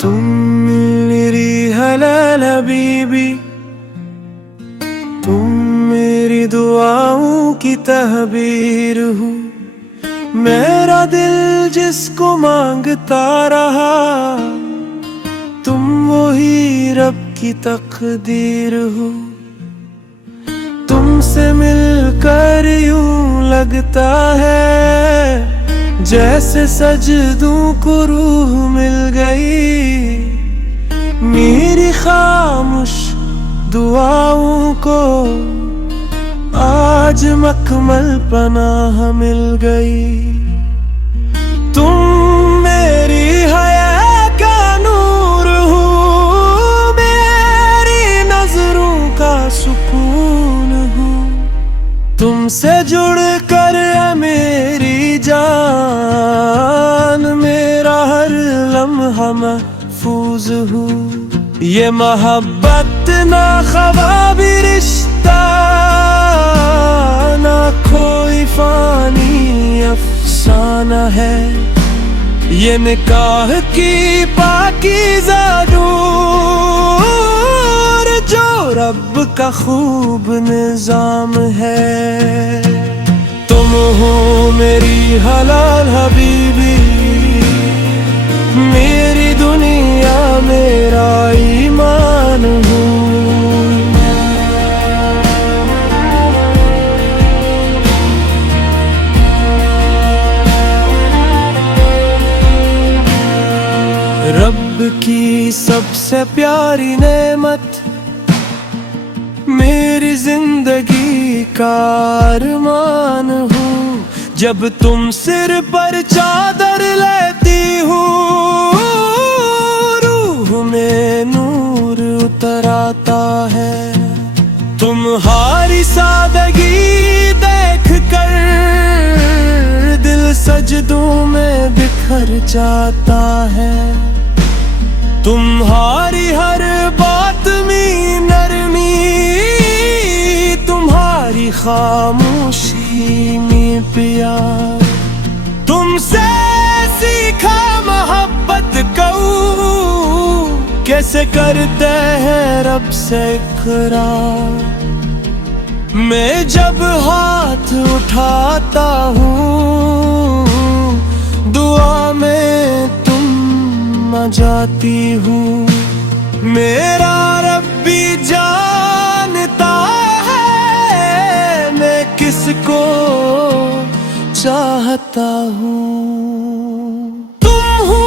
तुम मेरी हलाल हबीबी, तुम मेरी दुआओं की तहबीर हो। मेरा दिल जिसको मांगता रहा, तुम वही रब की तकदीर हो। तुमसे मिलकर यूं लगता है जैसे सजदों को रूह मिल गई। मेरी खामोश दुआओं को आज मकमल पनाह मिल गई। तुम मेरी हया का नूर हो, मेरी नजरों का सुकून हो। तुमसे जुड़ कर मेरी जान, मेरा हर लम्हा महफूज हो। ये मोहब्बत ना ख्वाबी रिश्ता, ना कोई फानी अफसाना है। ये निकाह की पाकीज़ा नूर, जो रब का खूब निजाम है। तुम हो मेरी हलाल हबीबी, मेरी दुनिया मेरा ईमान हो। रब की सबसे प्यारी नेमत, मेरी जिंदगी का अरमान हो। जब तुम सिर पर चादर लेती हो, रूह में नूर उतर आता है। तुम्हारी सादगी देख कर दिल सजदों में बिखर जाता है। तुम्हारी हर बात में नरमी, तुम्हारी खामोशी में प्यार। तुमसे सीखा मोहब्बत को, कैसे करते हैं रब से इकरार। मैं जब हाथ उठाता हूँ, दुआ में तुम आ जाती हूँ। मेरा रब भी जानता है मैं किसको चाहता हूँ। तुम हो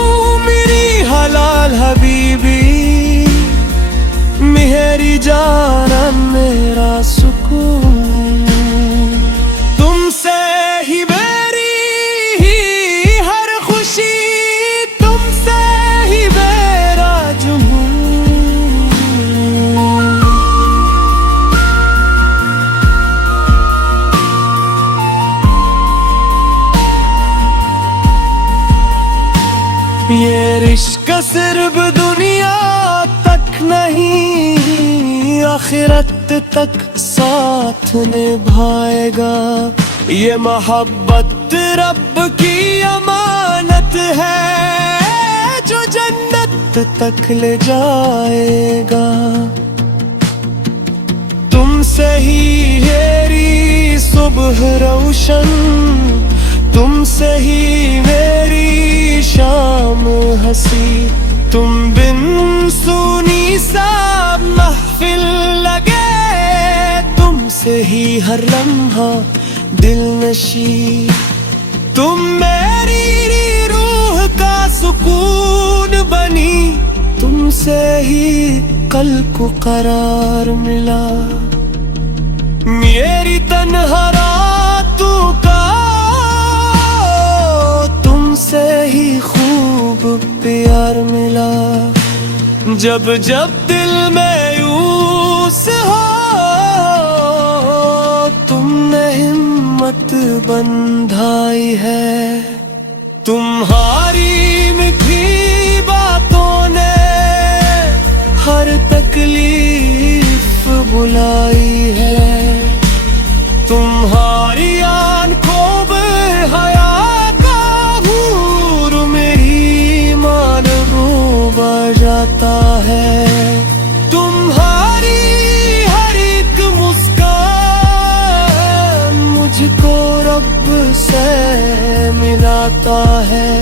मेरी हलाल हबीबी, मेरी जान मेरा सुकून। तुमसे ही मेरी हर खुशी, तुमसे ही मेरा जुनून। ये रिश्क सिर्फ दुनिया तक नहीं, आखिरत तक साथ निभाएगा। ये मोहब्बत रब की अमानत है, जो जन्नत तक ले जाएगा। तुमसे ही मेरी सुबह रोशन, तुमसे ही मेरी शाम हंसी। तुम बिन सुनी सा महफिल लगे, तुमसे ही हर लम्हा दिल नशी। तुम मेरी रूह का सुकून बनी, तुमसे ही कल को करार मिला। मेरी तन्हा रातों का तुमसे ही खूब प्यार मिला। जब जब दिल में यूस हो, तुमने हिम्मत बंधाई है। तुम्हारी मीठी बातों ने हर तकलीफ बुलाई है। तुम्हारी आंखों में हया का हूर, मेरी मान रो है। तुम्हारी हर एक मुस्कान मुझको रब से मिलाता है।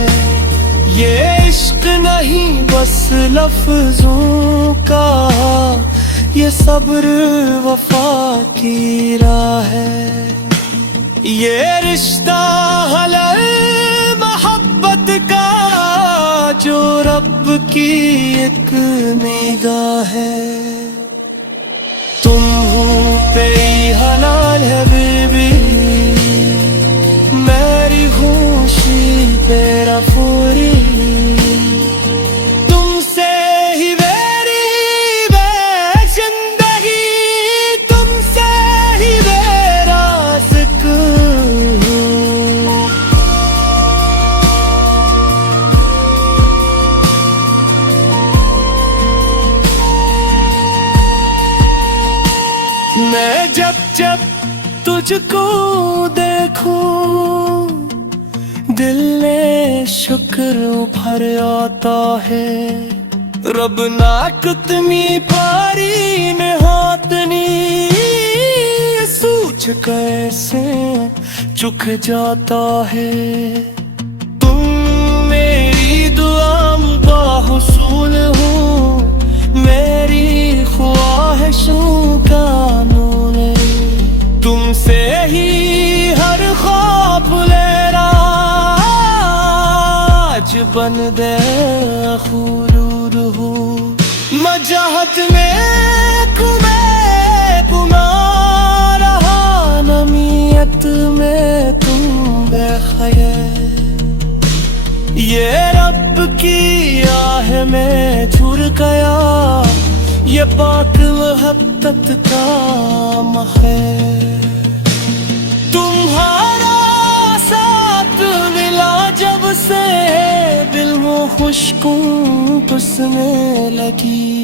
ये इश्क नहीं बस लफ्जों का, ये सब्र वफा की राह है। ये रिश्ता हलाल मोहब्बत का जो रब की एक निगाह है। तुम हो पे हलाल है बीबी, मेरी खुशी तेरा पूरी। तुमसे ही मेरी जिंदगी, तुमसे ही मेरा सुकून। मैं जब जब तुझको देखूं, दिल में शुक्र भर आता है। रब नाकतमी पारी में हाथनी सूझ कैसे चुक जाता है। तुम मेरी दुआ बाहुसूल हो, मेरी ख्वाहिशों का नूर। तुमसे ही हर ख्वाब लेना आज बन दे खुरूर हो। मजाहत में तुम्हारा नमीयत में तुम बेखैर। ये रब की आह में झुर गया, ये पाक मोहब्बत का महर। तुम्हारा साथ मिला जब से, दिल वो खुशबू उसमें लगी।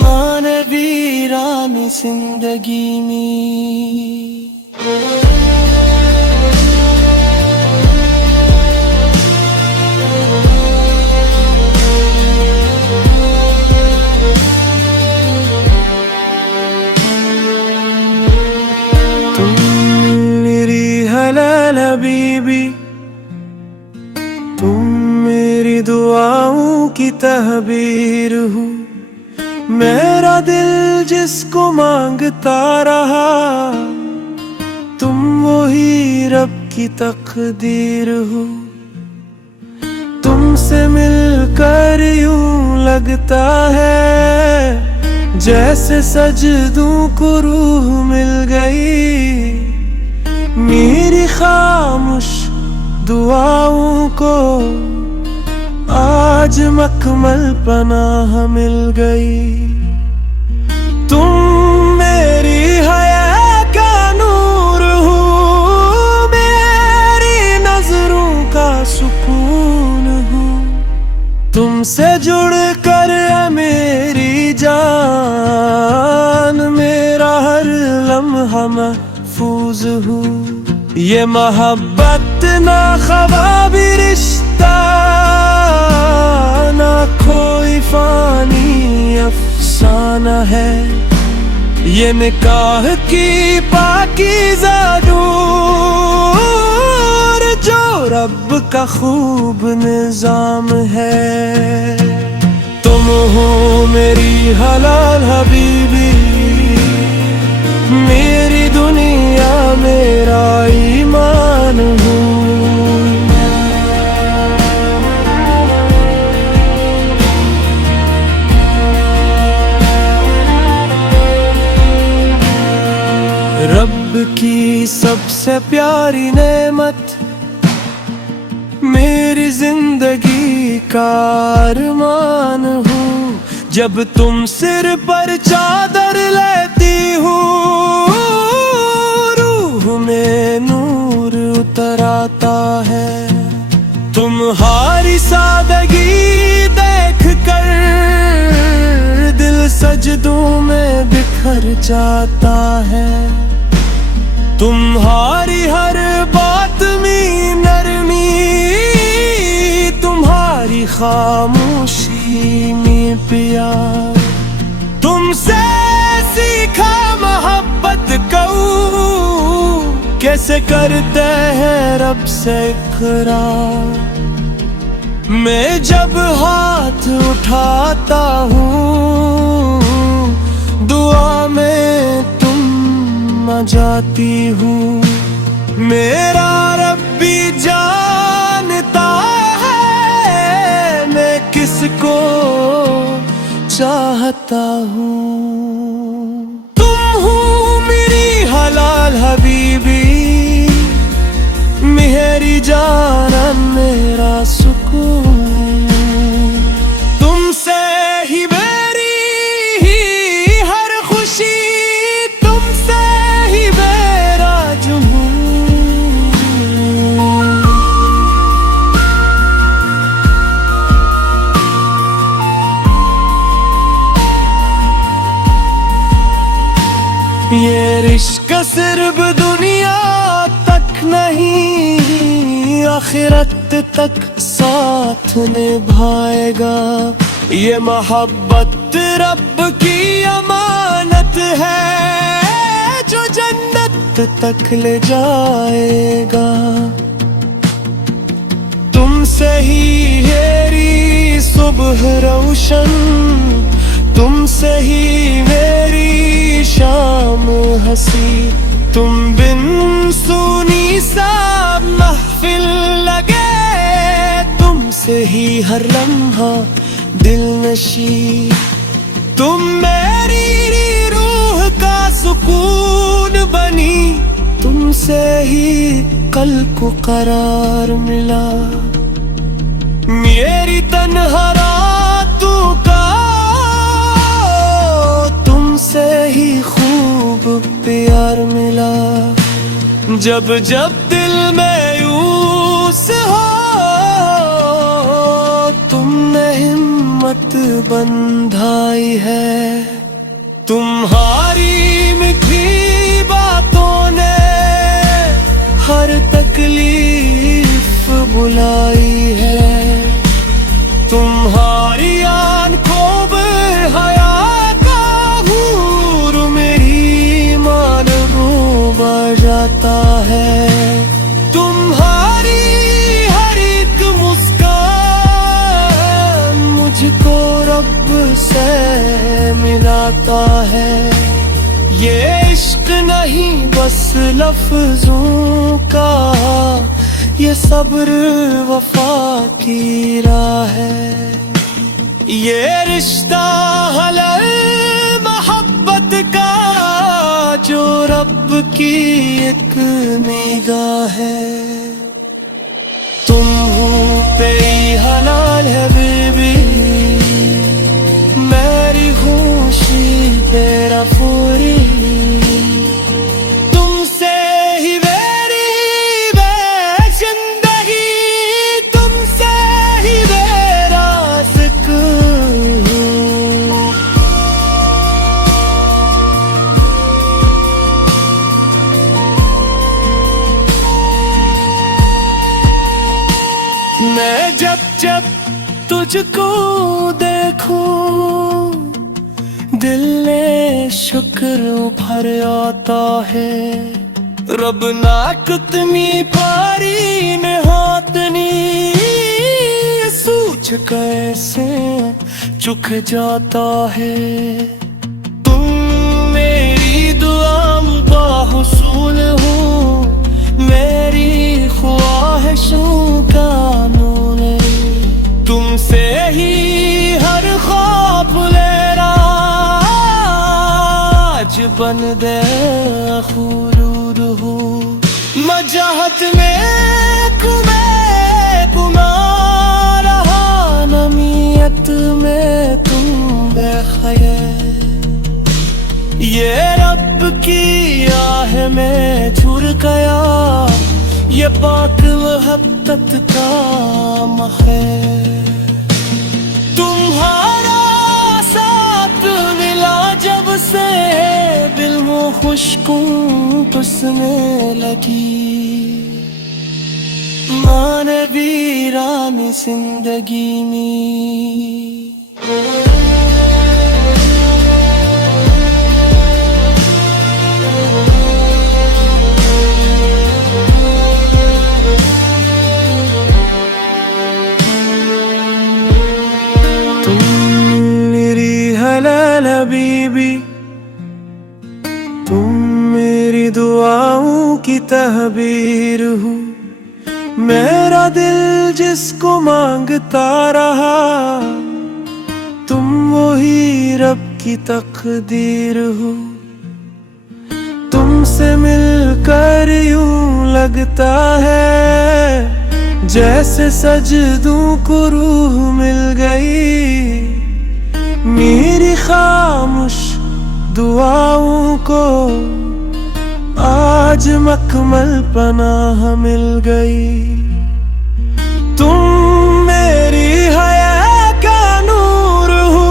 माने वीरानी जिंदगी में। हबीबी तुम मेरी दुआओं की तहबीर हो। मेरा दिल जिसको मांगता रहा, तुम वही रब की तकदीर हो। तुमसे मिलकर यूं लगता है जैसे सजदों को रूह मिल गई। मेरी खामोश दुआओं को आज मकमल पनाह मिल गई। तुम मेरी हया का नूर हो, मेरी नजरों का सुकून हो। तुमसे जुड़ कर मेरी जान, मेरा हर लम्हा महफूज हो। ये मोहब्बत ना ख्वाबी रिश्ता, ना कोई फानी अफसाना है। ये निकाह की पाकीज़ा नूर, जो रब का खूब निजाम है। तुम हो मेरी हलाल हबीबी, मेरी दुनिया मेरा ईमान हो। रब की सबसे प्यारी नेमत, मेरी जिंदगी का अरमान हो। जब तुम सिर पर चादर लेती हो, रूह में नूर उतर आता है। तुम्हारी सादगी देख कर दिल सजदों में बिखर जाता है। तुम्हारी हर बात में नरमी, तुम्हारी खामोशी धीमी प्यार। तुमसे सीखा मोहब्बत को कैसे करते हैं रब से इकरार। मैं जब हाथ उठाता हूँ दुआ में तुम आ जाती हूँ। मेरा रब भी जानता है मैं किसको चाहता हूँ। तुम हो मेरी हलाल हबीबी, मेरी जान मेरा सुकून। तुमसे ही मेरी हर खुशी, तुमसे ही मेरा जुनून। ये रिश्क सिर्फ दुनिया तक नहीं, आखिरत तक साथ निभाएगा। ये मोहब्बत रब की अमानत है जो जन्नत तक ले जाएगा। तुमसे ही मेरी सुबह रोशन, तुमसे ही मेरी शाम हंसी। तुम बिन सुनी सा महफिल लगे, तुमसे ही हर लम्हा दिल नशी। तुम मेरी रूह का सुकून बनी, तुमसे ही कल को करार मिला। मेरी तन्हा रातों का तुमसे ही खूब प्यार मिला। जब जब दिल में यूस हो तुमने हिम्मत बंधाई है। तुम्हारी मीठी बातों ने हर तकलीफ बुलाई है। तुम्हारी आंखों में हया का हूर मेरी मान डूबा जाता है। तुम्हारी हर एक मुस्कान मुझको रब से मिलाता है। ये इश्क नहीं बस लफ्जों का, ये सब्र वफा की राह है। ये रिश्ता हलाल मोहब्बत का जो रब की एक निगाह है। तुम हो तेरी हलाल है बेबी, मेरी खुशी तेरा पूरी। तुमसे ही मेरी जिंदगी, तुमसे ही मेरा सुकून। मैं जब जब तुझको देखूं दिल में शुक्र भर आता है। रब नाकतनी पारी ने हाथनी सूझ कैसे चुक जाता है। तुम मेरी दुआ बाहुसूल हो, मेरी ख्वाहिशों का नूर। तुमसे ही हर ख्वाब लेना आज बन दे खुरूद हो। मजाहत में तुम्हें गुमा रहा, नमीयत में तुम बेखैर। ये रब की आह में झुर गया, ये पाक वहब्बत का मखैर। तुम्हारा साथ मिला जब से दिल वो खुशबू बसने लगी। माने वीरानी जिंदगी में हबीबी, तुम मेरी दुआओं की तहबीर हो। मेरा दिल जिसको मांगता रहा, तुम वही रब की तकदीर हो। तुमसे मिलकर यूं लगता है जैसे सजदों को रूह मिल गई। मेरी खामोश दुआओं को आज मकमल पनाह मिल गई। तुम मेरी हया का नूर हो,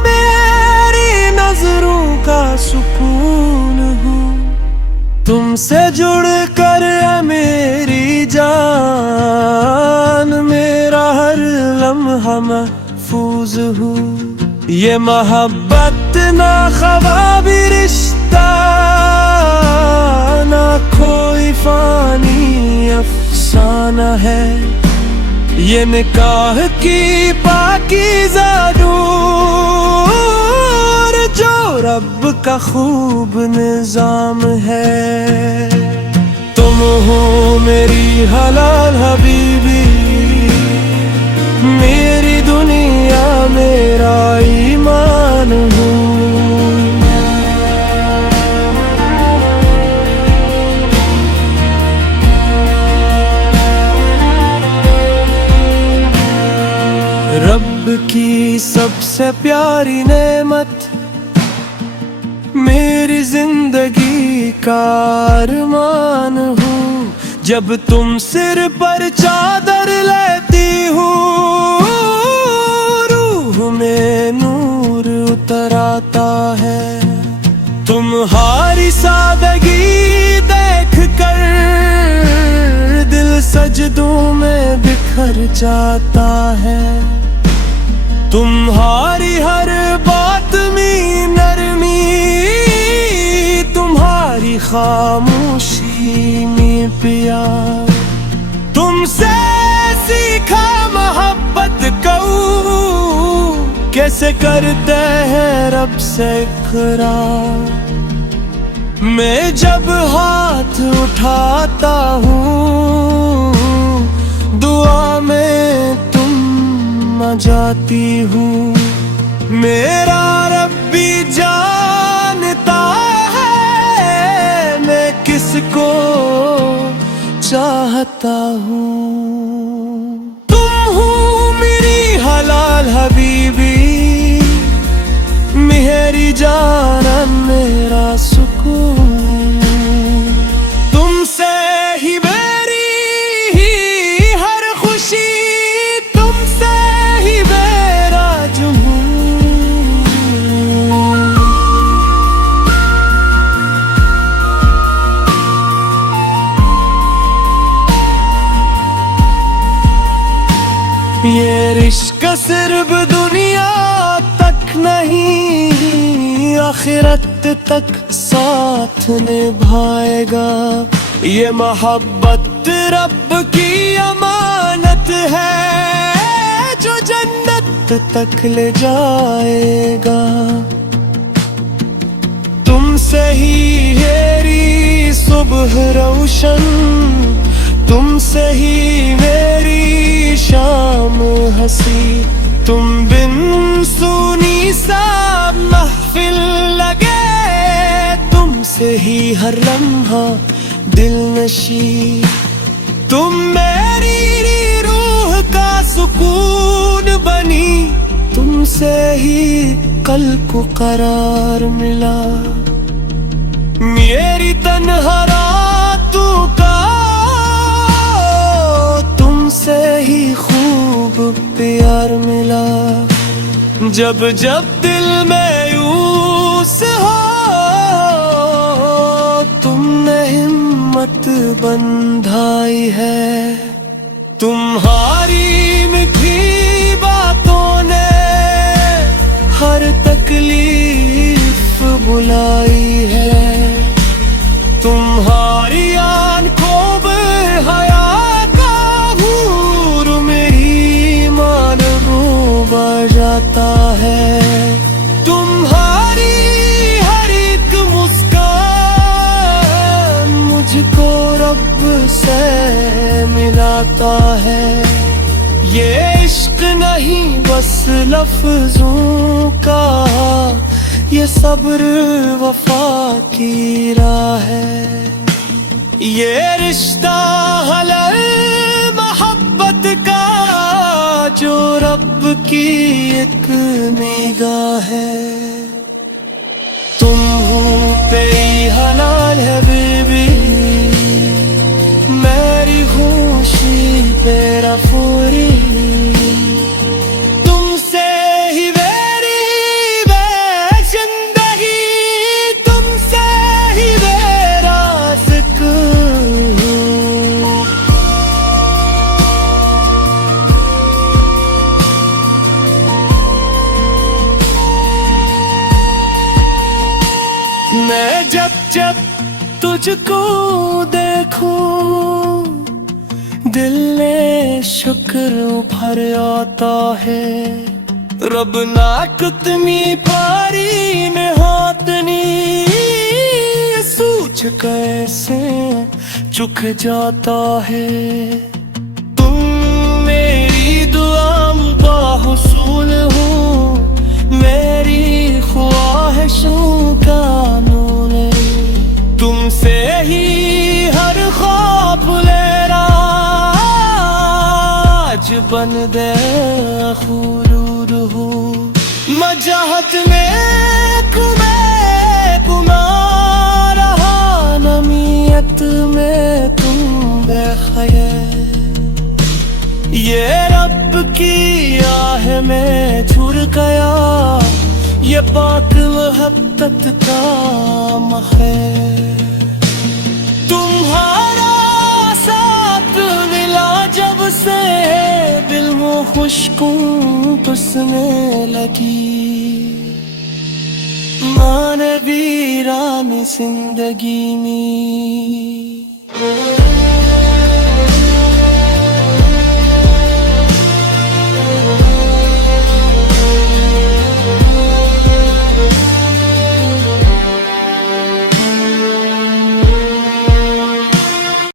मेरी नजरों का सुकून हो। तुमसे जुड़ कर मेरी जान, मेरा हर लम्हा महफूज हो। ये मोहब्बत ना ख्वाबी रिश्ता, ना कोई फानी अफसाना है। ये निकाह की पाकीज़ा नूर, जो रब का खूब निजाम है। तुम हो मेरी हलाल हबीबी, मेरी दुनिया मेरा ईमान हो। रब की सबसे प्यारी नेमत, मेरी जिंदगी का अरमान हो। जब तुम सिर पर चादर लेती हो, में नूर उतर आता है। तुम्हारी सादगी देख कर दिल सजदों में बिखर जाता है। तुम्हारी हर बात में नरमी, तुम्हारी खामोशी में प्यार। तुमसे सीखा मोहब्बत को, कैसे करते हैं रब से इकरार। मैं जब हाथ उठाता हूँ, दुआ में तुम आ जाती हो। मेरा रब भी जानता है मैं किसको चाहता हूँ। तुम हो मेरी हलाल हबीबी, मेरी जान मेरा सुकून। तुमसे ही मेरी हर खुशी, तुमसे ही मेरा जुनून। ये रिश्क सिर्फ दुनिया तक नहीं, आखिरत तक साथ निभाएगा। ये मोहब्बत रब की अमानत है, जो जन्नत तक ले जाएगा। तुमसे ही मेरी सुबह रोशन, तुमसे ही मेरी शाम हंसी। तुम बिन सुनी सा महफिल लगे, तुमसे ही हर लम्हा दिल नशी। तुम मेरी रूह का सुकून बनी, तुमसे ही कल को करार मिला। मेरी तन्हा रातों का तुमसे ही खूब प्यार मिला। जब जब दिल में यूस हो, तुमने हिम्मत बंधाई है। तुम्हारी मीठी बातों ने होता है। ये इश्क नहीं बस लफ्जों का, ये सब्र वफा की राह है। ये रिश्ता हलल मोहब्बत का, जो रब की एक निगाह है। तुम हो पे ही हलाल है बेबी, मेरी खुशी तेरा पूरी। तुमसे ही मेरी जिंदगी, तुमसे ही मेरा सुकून। मैं जब जब तुझको देखूं, दिल में शुक्र भर आता है। रब ना कितनी भारी में हाथनी, सूझ कैसे चुक जाता है। तुम मेरी दुआ बाहुसूल हो, मेरी ख्वाहिशों का नूर है। तुमसे ही हर ख्वाब लेरा आज बन दे खुरूर हो। मजाहत में तुम्हें रहा, नमीयत में तुम बेखैर। ये रब की आह में छुर गया, ये पाक मोहब्बत का महर। तुम्हारा साथ मिला जब से, दिल वो खुशबू तुझमें लगी। माने वीरान जिंदगी में।